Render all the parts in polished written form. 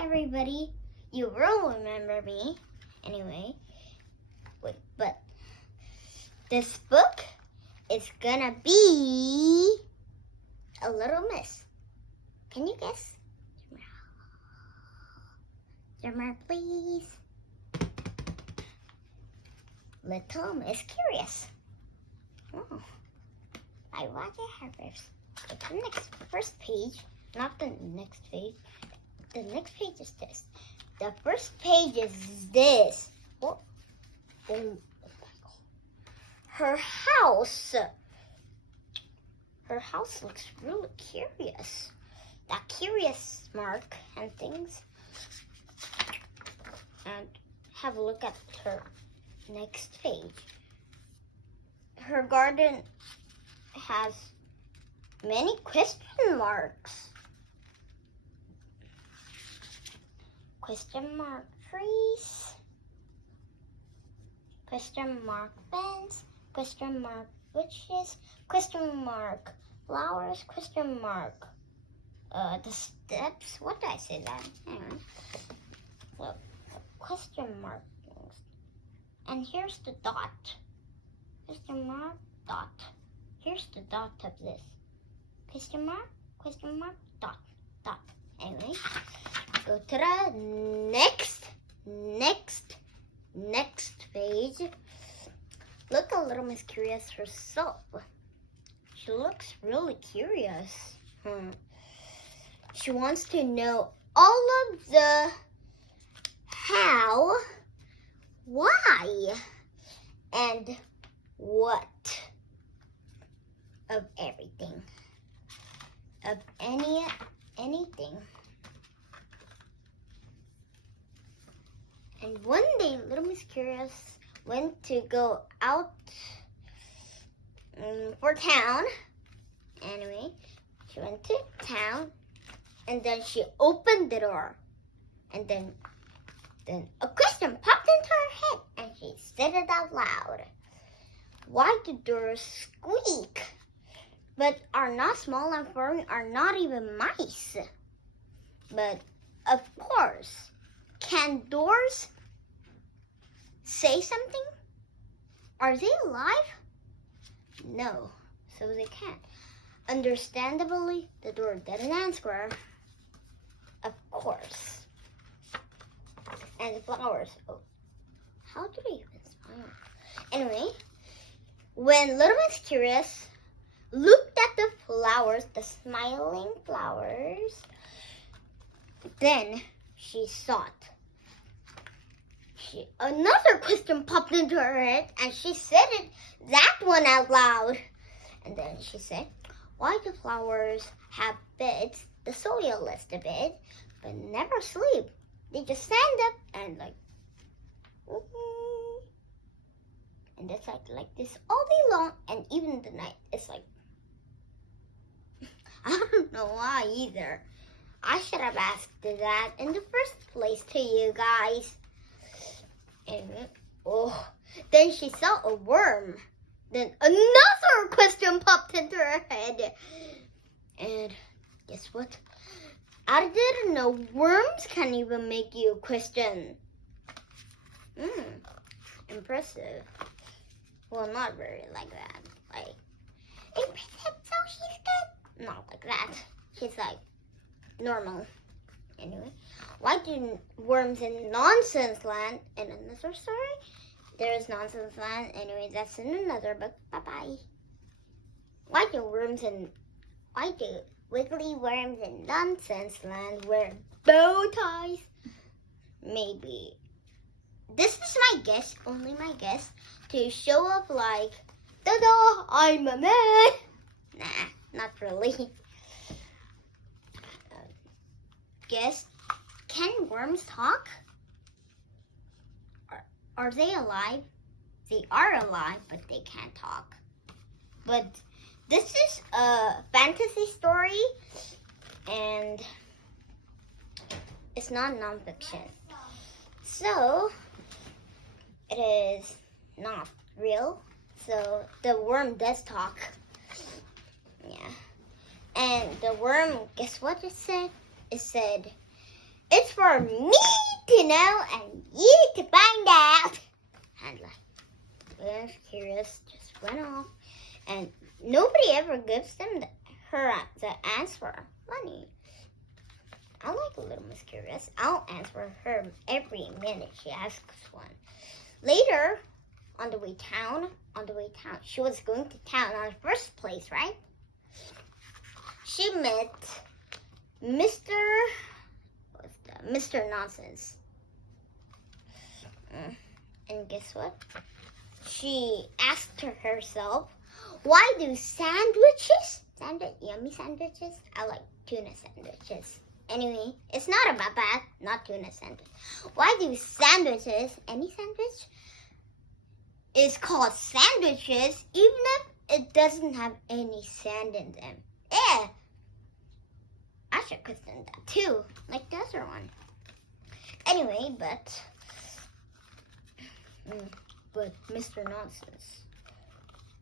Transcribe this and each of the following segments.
everybody. You will remember me. Anyway, wait, but this book is gonna be a little miss. Can you guess? Drummer, please. Little Miss Curious. Oh, I like it. The next first page, not the next page. The next page is this. The first page is this. Oh my God. Her house. Her house looks really curious. That curious mark and things. And have a look at her next page. Her garden has many question marks. Question mark trees. Question mark fence. Question mark witches. Question mark flowers. Question mark the steps. What did I say that? Hang on. Look, question mark. And here's the dot. Question mark, dot. Here's the dot of this. Question mark, dot, dot. Anyway, go to the next page. Look a little Miss Curious herself. She looks really curious. She wants to know all of the how, why, and what of everything. Of anything. And one day, Little Miss Curious went to go out for town. Anyway, she went to town, and then she opened the door, and then a question popped into her head, and she said it out loud. Why do doors squeak, but are not small and furry, are not even mice? But of course, can doors say something? Are they alive? No, so they can't. Understandably, the door didn't answer. Of course. And the flowers. Oh, how do they even smile? Anyway, when Little Miss Curious looked at the flowers, the smiling flowers, then she thought. Another question popped into her head, and she said that one out loud. And then she said, why do flowers have beds, the soilist bed, but never sleep? They just stand up and and it's like this all day long, and even the night. It's like, I don't know why either. I should have asked that in the first place to you guys. And then she saw a worm. Then another question popped into her head. And guess what? I didn't know worms can even make you question. Impressive. Well, not very like that. Like, impressive, so she's good. Not like that. She's like normal. Anyway, why do worms in Nonsense Land, in another story? There is Nonsense Land. Anyway, that's in another book. Bye-bye. Why do wiggly worms in Nonsense Land wear bow ties? Maybe. This is my guess, only my guess, to show off like, ta-da, I'm a man. Nah, not really. Guess, can worms talk? Are they alive? They are alive, but they can't talk. But this is a fantasy story, and it's not nonfiction. So, it is not real. So, the worm does talk. Yeah. And the worm, guess what it said? It said, It's for me to know and you to find out. And Little Curious just went off, and nobody ever gives them her the answer. Funny. I like Little Miss Curious. I'll answer her every minute she asks one. Later, on the way town, she was going to town on the first place, right? She met Mr. Nonsense. And guess what? She asked herself, why do yummy sandwiches? I like tuna sandwiches. Anyway, it's not about that, not tuna sandwich. Why do sandwiches, any sandwich, is called sandwiches even if it doesn't have any sand in them? Yeah, I should question that too, like the other one. Anyway, but Mr. Nonsense,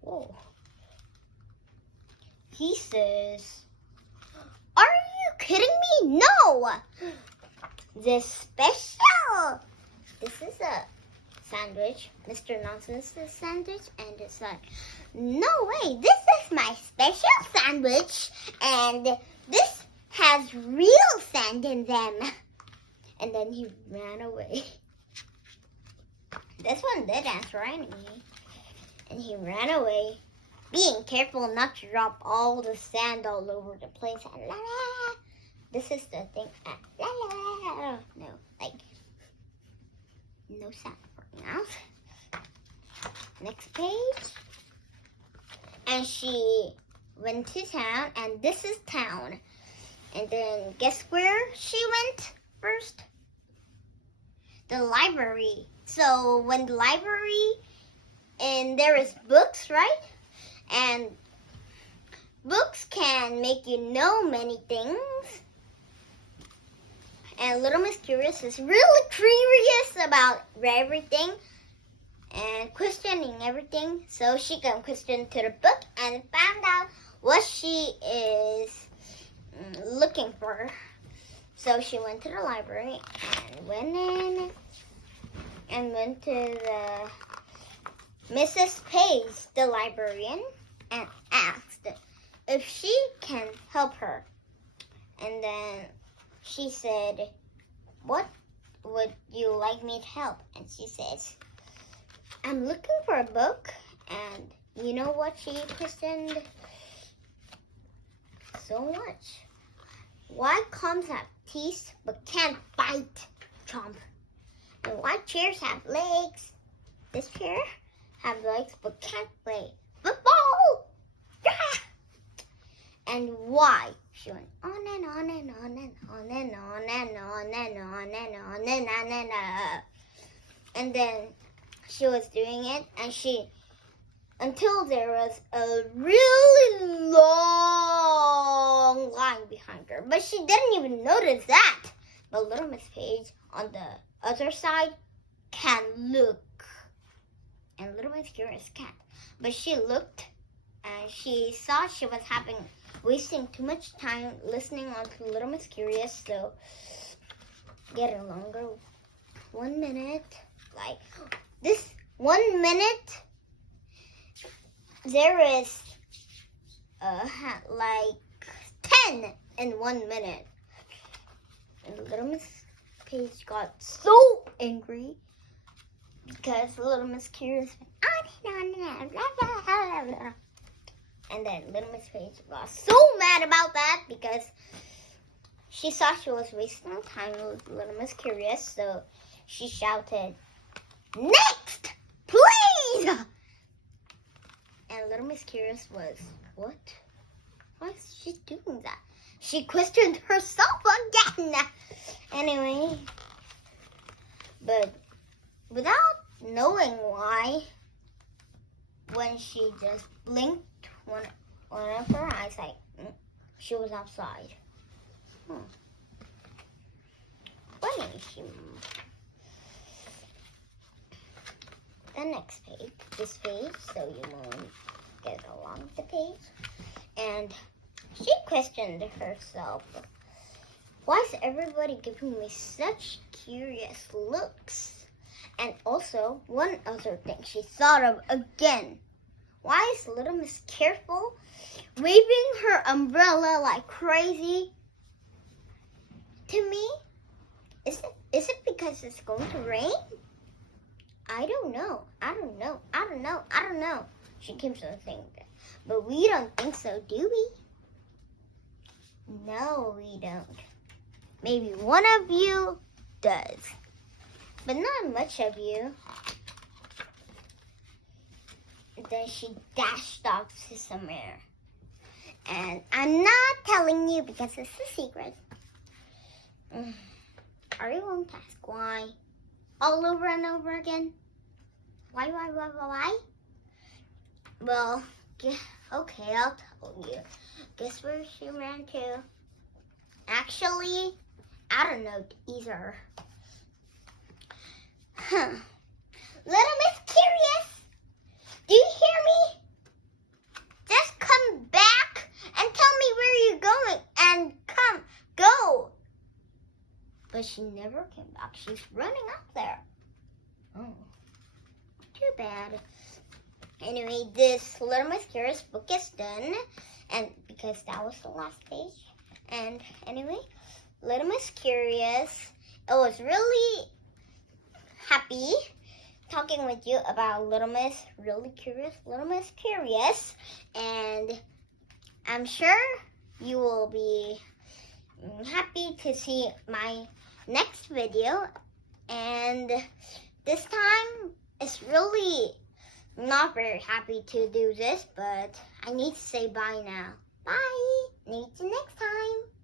whoa, he says, are you kidding me? No! This is a sandwich, Mr. Nonsense's sandwich, and it's like, no way, this is my special sandwich, and this has real sand in them. And then he ran away. This one did answer anyway. And he ran away, being careful not to drop all the sand all over the place. And la la. This is the thing. La la. No, like no sound coming out. Next page. And she went to town, and this is town. And then guess where she went first? The library. So when the library, and there is books, right? And books can make you know many things. And Little Miss Curious is really curious about everything and questioning everything. So she can question to the book and found out what she is looking for. So she went to the library and went in and went to the Mrs. Page, the librarian, and asked if she can help her. And then she said, what would you like me to help? And she says, I'm looking for a book. And you know what she questioned so much? Why comes have teeth but can't bite? Chomp. And why chairs have legs? This chair have legs but can't play football. And why? She went on and on and on and on and on and on and on and on and on and on. And then she was doing it, and until there was a really long line behind her. But she didn't even notice that. But Little Miss Page on the other side can look. And Little Miss Curious can't. But she looked, and she saw she was wasting too much time listening on to Little Miss Curious. So getting longer. 1 minute. Like this 1 minute. There is like 10 in 1 minute. And Little Miss Page got so angry because Little Miss Curious went on and on. And then Little Miss Page got so mad about that because she saw she was wasting time with Little Miss Curious. So she shouted, "Next, please!" And Little Miss Curious was, what? Why is she doing that? She questioned herself again. Anyway, but without knowing why, when she just blinked one of her eyes, like she was outside. Funny. The next page, this page, so you won't get along with the page. And she questioned herself. Why is everybody giving me such curious looks? And also, one other thing she thought of again. Why is Little Miss Careful waving her umbrella like crazy? To me, is it because it's going to rain? I don't know. She keeps on saying that. But we don't think so, do we? No, we don't. Maybe one of you does. But not much of you. Then she dashed off to somewhere. And I'm not telling you because it's a secret. Are you going to ask why? All over and over again? Why? Well, okay, I'll tell you. Guess where she ran to? Actually, I don't know either. Little Miss Curious, do you hear me? Just come back and tell me where you're going and go. But she never came back. She's running up there. Oh, too bad. Anyway, this Little Miss Curious book is done. And because that was the last page. And anyway, Little Miss Curious, I was really happy talking with you about Little Miss Really Curious, Little Miss Curious. And I'm sure you will be happy to see my next video. And this time, it's really not very happy to do this, but I need to say bye now. Bye. See you next time.